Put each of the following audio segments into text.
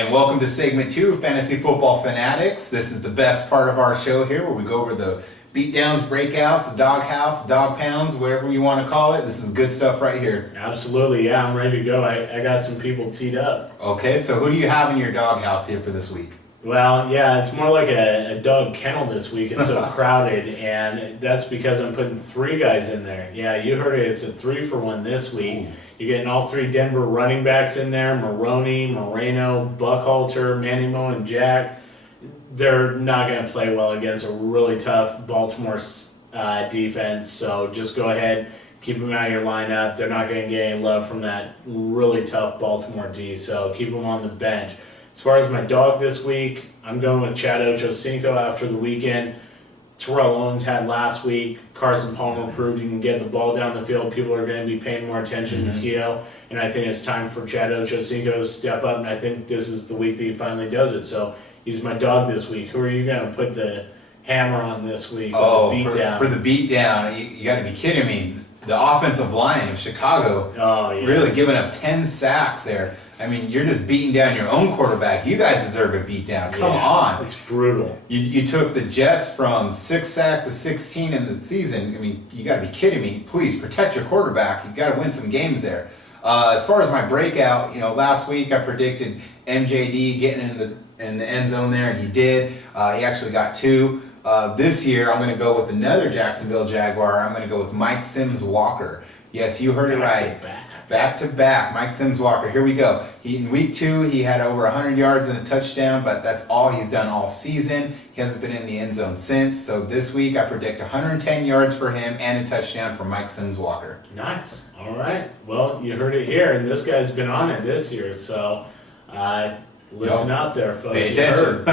and welcome to segment 2 of Fantasy Football Fanatics. This is the best part of our show here where we go over the beatdowns, breakouts, the doghouse, the dog pounds, whatever you want to call it. This is good stuff right here. Absolutely, yeah, I'm ready to go. I got some people teed up. Okay, so who do you have in your doghouse here for this week? Well, yeah, it's more like a dog kennel this week. It's so crowded, and that's because I'm putting 3 guys in there. Yeah, you heard it. It's a 3-for-1 this week. Ooh. You're getting all 3 Denver running backs in there, Maroney, Moreno, Buckhalter, Manimo, and Jack. They're not going to play well against a really tough Baltimore defense, so just go ahead, keep them out of your lineup. They're not going to get any love from that really tough Baltimore D, so keep them on the bench. As far as my dog this week, I'm going with Chad Ochocinco after the weekend. Terrell Owens had last week. Carson Palmer proved he can get the ball down the field. People are going to be paying more attention to T.O., and I think it's time for Chad Ochocinco to step up, and I think this is the week that he finally does it. So he's my dog this week. Who are you going to put the hammer on this week? Oh, for the beatdown, you got to be kidding me. The offensive line of Chicago really giving up 10 sacks there. I mean, you're just beating down your own quarterback. You guys deserve a beatdown. Come on. It's brutal. You took the Jets from 6 sacks to 16 in the season. I mean, you got to be kidding me. Please protect your quarterback. You got to win some games there. As far as my breakout, last week I predicted MJD getting in the end zone there, and he did. He actually got 2. This year, I'm going to go with another Jacksonville Jaguar. I'm going to go with Mike Sims-Walker. Yes, you heard it right. Back to back, Mike Sims-Walker. Here we go. In week 2, he had over 100 yards and a touchdown, but that's all he's done all season. He hasn't been in the end zone since. So this week, I predict 110 yards for him and a touchdown for Mike Sims-Walker. Nice. All right. Well, you heard it here, and this guy's been on it this year, so listen out there, folks. Pay attention.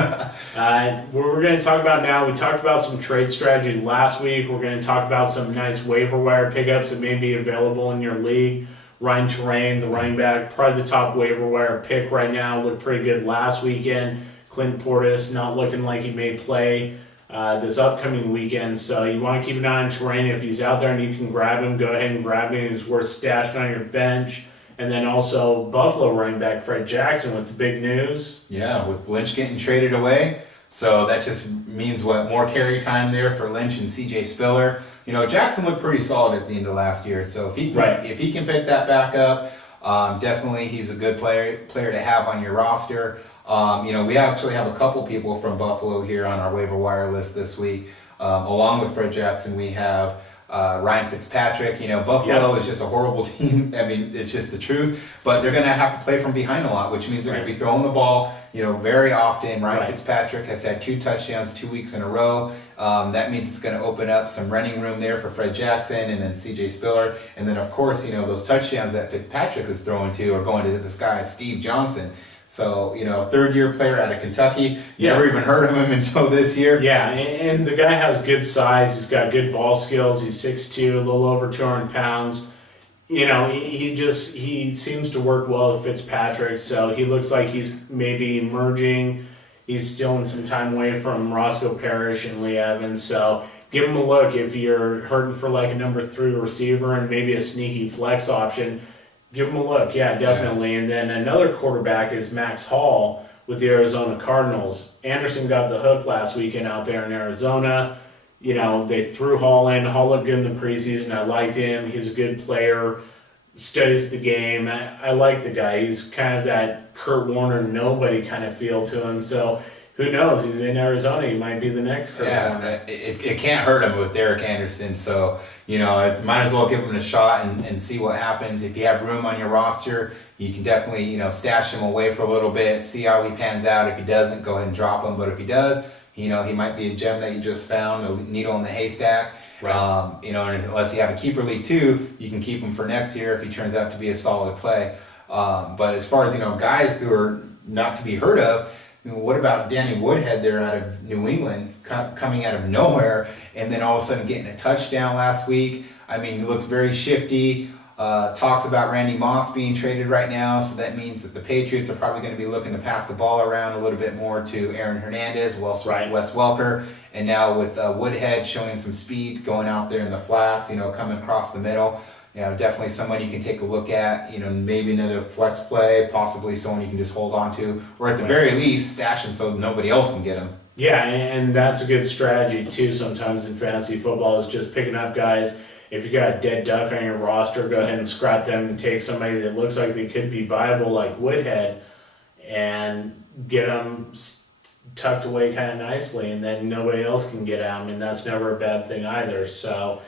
What we're going to talk about now, we talked about some trade strategies last week. We're going to talk about some nice waiver wire pickups that may be available in your league. Ryan Terrain, the running back, probably the top waiver wire pick right now. Looked pretty good last weekend. Clint Portis not looking like he may play this upcoming weekend. So you want to keep an eye on Terrain. If he's out there and you can grab him, go ahead and grab him. He's worth stashing on your bench. And then also Buffalo running back Fred Jackson with the big news. Yeah, with Lynch getting traded away. So that just means more carry time there for Lynch and C.J. Spiller. Jackson looked pretty solid at the end of last year. So if he can pick that back up, definitely he's a good player to have on your roster. We actually have a couple people from Buffalo here on our waiver wire list this week. Along with Fred Jackson, we have Ryan Fitzpatrick. Buffalo is just a horrible team. I mean, it's just the truth. But they're going to have to play from behind a lot, which means they're going to be throwing the ball, very often. Ryan Fitzpatrick has had 2 touchdowns 2 weeks in a row. That means it's going to open up some running room there for Fred Jackson and then C.J. Spiller. And then, of course, those touchdowns that Fitzpatrick is throwing to are going to this guy, Steve Johnson. So, 3rd-year player out of Kentucky. Never even heard of him until this year. Yeah, and the guy has good size. He's got good ball skills. He's 6'2", a little over 200 pounds. He seems to work well with Fitzpatrick, so he looks like he's maybe emerging. He's stealing some time away from Roscoe Parrish and Lee Evans, so give him a look if you're hurting for like a number 3 receiver and maybe a sneaky flex option. Give him a look, yeah, definitely. And then another quarterback is Max Hall with the Arizona Cardinals. Anderson got the hook last weekend out there in Arizona. They threw Hall in. Hall looked good in the preseason. I liked him. He's a good player, studies the game. I like the guy. He's kind of that Kurt Warner nobody kind of feel to him. So who knows? He's in Arizona. He might be the next Kurt Warner. It can't hurt him with Derek Anderson. So, might as well give him a shot and see what happens. If you have room on your roster, you can definitely, stash him away for a little bit, see how he pans out. If he doesn't, go ahead and drop him. But if he does, he might be a gem that you just found, a needle in the haystack. Right. And unless you have a keeper league too, you can keep him for next year if he turns out to be a solid play. But as far as, guys who are not to be heard of, what about Danny Woodhead there out of New England, coming out of nowhere, and then all of a sudden getting a touchdown last week? I mean, he looks very shifty. Talks about Randy Moss being traded right now, so that means that the Patriots are probably going to be looking to pass the ball around a little bit more to Aaron Hernandez, Wes Welker, and now with Woodhead showing some speed going out there in the flats, coming across the middle. definitely someone you can take a look at. Maybe another flex play, possibly someone you can just hold on to, or at the very least stash him so nobody else can get him. Yeah, and that's a good strategy too. Sometimes in fantasy football is just picking up guys. If you got a dead duck on your roster, go ahead and scrap them and take somebody that looks like they could be viable, like Woodhead, and get them tucked away kind of nicely, and then nobody else can get at them, and that's never a bad thing either. So,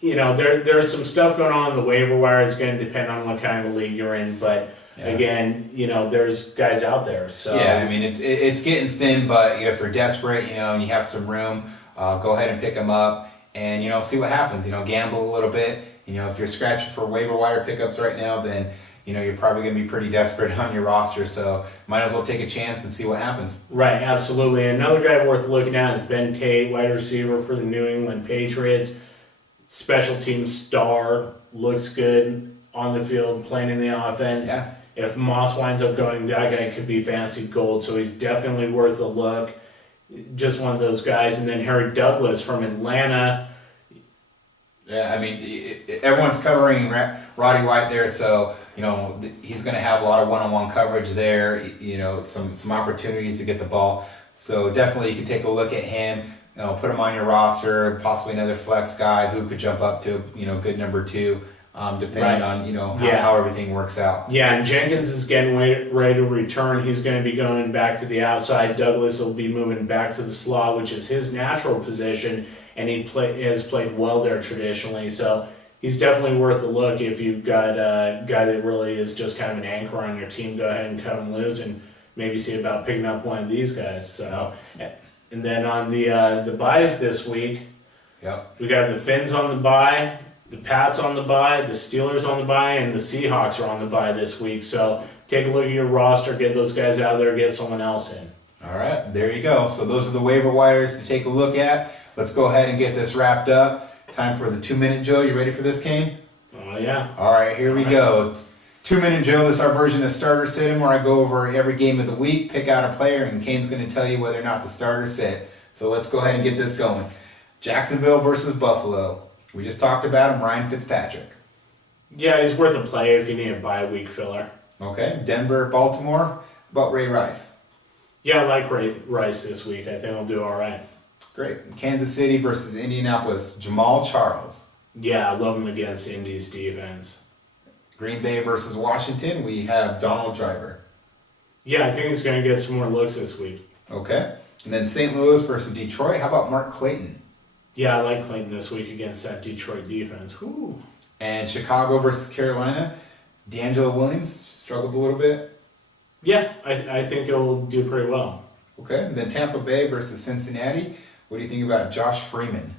there's some stuff going on in the waiver wire. It's going to depend on what kind of league you're in, but again, there's guys out there. So yeah, I mean it's getting thin, but if you're desperate, and you have some room, go ahead and pick them up, and see what happens. Gamble a little bit. If you're scratching for waiver wire pickups right now, then you're probably going to be pretty desperate on your roster, so might as well take a chance and see what happens. Right, absolutely. Another guy worth looking at is Ben Tate, wide receiver for the New England Patriots. Special team star, looks good on the field, playing in the offense. Yeah. If Moss winds up going, that guy could be fantasy gold, so he's definitely worth a look. Just one of those guys. And then Harry Douglas from Atlanta. Yeah, I mean, everyone's covering Roddy White there, so he's going to have a lot of one-on-one coverage there. Some opportunities to get the ball. So definitely, you can take a look at him. Put him on your roster. Possibly another flex guy who could jump up to good number 2, depending on how everything works out. Yeah, and Jenkins is getting ready to return. He's going to be going back to the outside. Douglas will be moving back to the slot, which is his natural position, and he has played well there traditionally. So he's definitely worth a look if you've got a guy that really is just kind of an anchor on your team. Go ahead and cut him loose and maybe see about picking up one of these guys. So, and then on the buys this week, we got the Finns on the buy, the Pats on the buy, the Steelers on the buy, and the Seahawks are on the buy this week. So take a look at your roster, get those guys out there, get someone else in. All right, there you go. So those are the waiver wires to take a look at. Let's go ahead and get this wrapped up. Time for the 2-minute drill. You ready for this, Kane? Oh, yeah. All right, here we go. 2-minute drill. This is our version of starter sit, where I go over every game of the week, pick out a player, and Kane's going to tell you whether or not to start or sit. So let's go ahead and get this going. Jacksonville versus Buffalo. We just talked about him, Ryan Fitzpatrick. Yeah, he's worth a play if you need a bye week filler. Okay, Denver, Baltimore. How about Ray Rice? Yeah, I like Ray Rice this week. I think he'll do all right. Great. Kansas City versus Indianapolis. Jamal Charles. Yeah, I love him against Indy's defense. Green Bay versus Washington. We have Donald Driver. Yeah, I think he's going to get some more looks this week. Okay. And then St. Louis versus Detroit. How about Mark Clayton? Yeah, I like Clayton this week against that Detroit defense. Whew. And Chicago versus Carolina. D'Angelo Williams struggled a little bit. Yeah, I think he'll do pretty well. Okay. And then Tampa Bay versus Cincinnati. What do you think about Josh Freeman?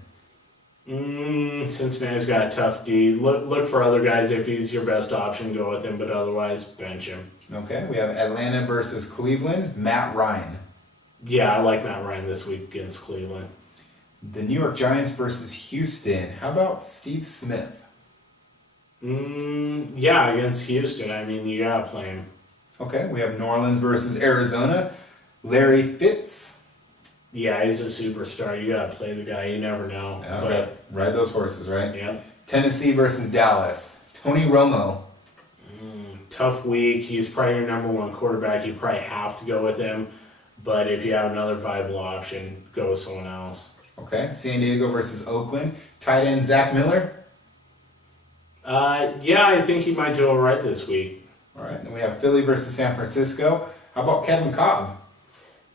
Cincinnati's got a tough D. Look for other guys. If he's your best option, go with him, but otherwise, bench him. Okay. We have Atlanta versus Cleveland. Matt Ryan. Yeah, I like Matt Ryan this week against Cleveland. The New York Giants versus Houston. How about Steve Smith? Yeah, against Houston. I mean, you gotta play him. Okay. We have New Orleans versus Arizona. Larry Fitz. Yeah, he's a superstar. You gotta play the guy. You never know. Okay. Ride those horses, right? Yeah. Tennessee versus Dallas. Tony Romo. Tough week. He's probably your number 1 quarterback. You probably have to go with him. But if you have another viable option, go with someone else. Okay. San Diego versus Oakland. Tight end Zach Miller. Yeah, I think he might do all right this week. All right. Then we have Philly versus San Francisco. How about Kevin Cobb?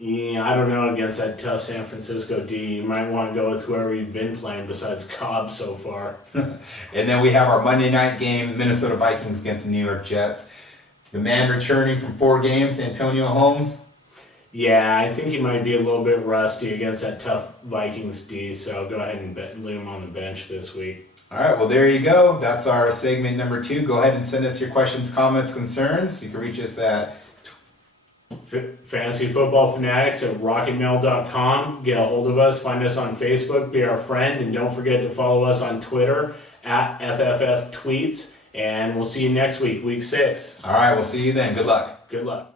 Yeah, I don't know against that tough San Francisco D. You might want to go with whoever you've been playing besides Cobb so far. And then we have our Monday night game, Minnesota Vikings against the New York Jets. The man returning from 4 games, Antonio Holmes. Yeah, I think he might be a little bit rusty against that tough Vikings D, so go ahead and leave him on the bench this week. All right, well, there you go. That's our segment number 2. Go ahead and send us your questions, comments, concerns. You can reach us at Fantasy Football Fanatics at rocketmail.com. Get a hold of us. Find us on Facebook. Be our friend. And don't forget to follow us on Twitter at FFF Tweets. And we'll see you next week, week 6. All right, we'll see you then. Good luck. Good luck.